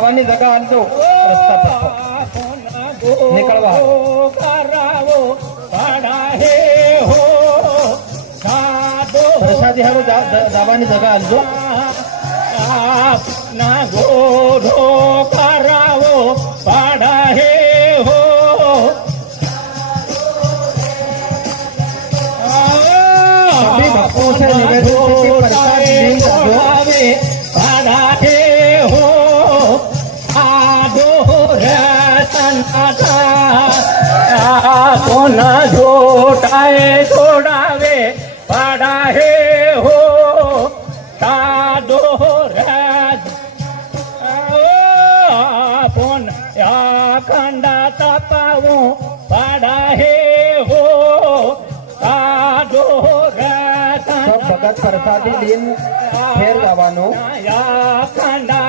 જવાની જગા હાલજો રસ્તા પર નીકળવા પ્રસાદી હારું જવાની જગા હાલજો ના ગોઢો કરાવો પાડા હે હો ભક્તો છે નિવેદન છે કે પ્રસાદ દિન આવે પાડા હે હો આદો રતન આતા કોન જોટાએ જોડાવે પાડા હે હો સાદો રાજ પોન ખંડા તપાવું પાડા હે હો સાદો રાજ ભગત પ્રસાદી દિન ફેર જવાનું ખંડા